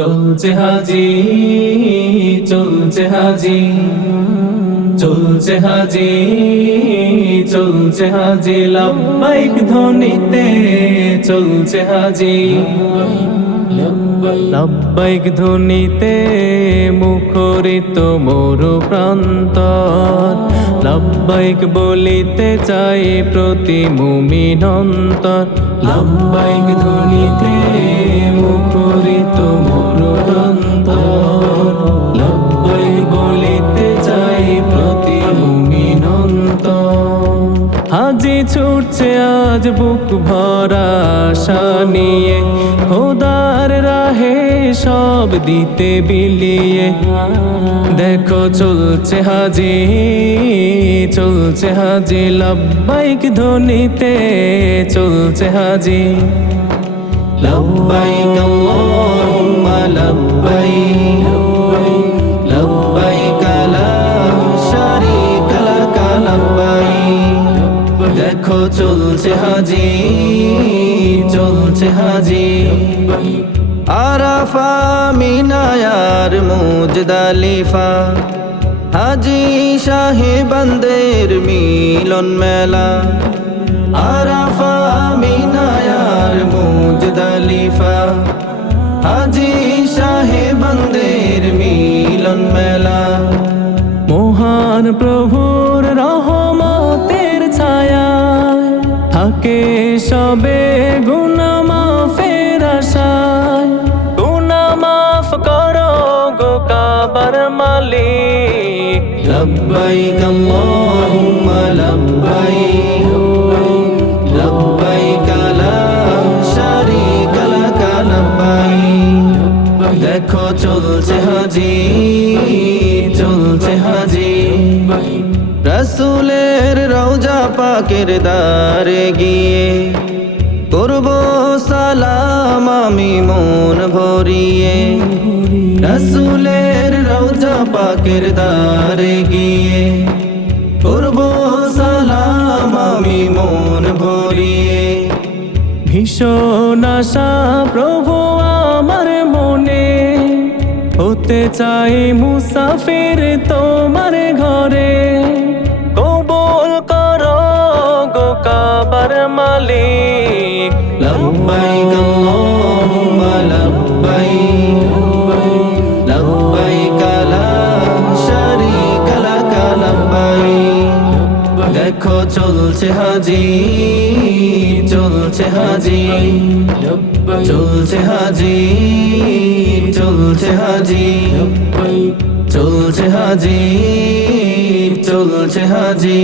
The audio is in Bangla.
চলছে হাজি, চলছে হাজি, চলছে হাজি, চলছে হাজি, লাব্বাইক ধ্বনিতে চলছে হাজি, লাব্বাইক ধ্বনিতে মুখরিত মরু প্রান্তর, লাব্বাইক বলিতে চাই প্রতি মুমিন অন্তর, লাব্বাইক ধ্বনিতে মুখরিত মরু প্রান্তর, লাব্বাইক বলিতে চাই প্রতি মুমিন অন্তর। হাজি ছুটছে আজ বুক ভরা আশা নিয়ে, খোদার রাহে সব দিতে বিলিয়ে, দেখো চলছে হাজি, চলছে হাজি, লাব্বাইক ধ্বনিতে চলছে হাজি, লাব্বাইক আল্লাহুম্মা লাব্বাইক, লাব্বাইক লা শারীকা লাক লাব্বাইক, দেখো চলছে হাজি, চলছে হাজি, আরাফা মিনায়ার মুজদালিফা, হাজি সাহেবানদের মিলন মেলা, আরাফা মিনায়ার মুজদালিফা, হাজি সাহেবানদের মিলন মেলা, মহান প্রভুর রহমতের ছায়ায় থাকে সবে গুনাহ মাফের আশায়, গুনাহ মাফ করো গো কাবার মালিক, লাব্বাইক আল্লাহুম্মা লাব্বাইক, লাব্বাইক লা শারীকা লাক লাব্বাইক, দেখো চলছে হাজি, চলছে হাজি, রাসূলের রওজা পাকের দ্বারে গিয়ে করব সালাম আমি মন ভরিয়ে, রাসূলের রওজা পাকের দ্বারে গিয়ে করব সালাম আমি মন ভরিয়ে, ভীষণ আশা প্রভু আমার মনে, হতে চাই মুসাফির তোমার ঘরে, কবুল করো গো কাবার মালিক, লাব্বাইক আল্লাহুম্মা লাব্বাইক, লাব্বাইক লা শারীকা লাক লাব্বাইক, দেখো চলছে হাজি, চলছে হাজি, চলছে হাজি, চলছে হাজি, চলছে হাজি, চলছে হাজি।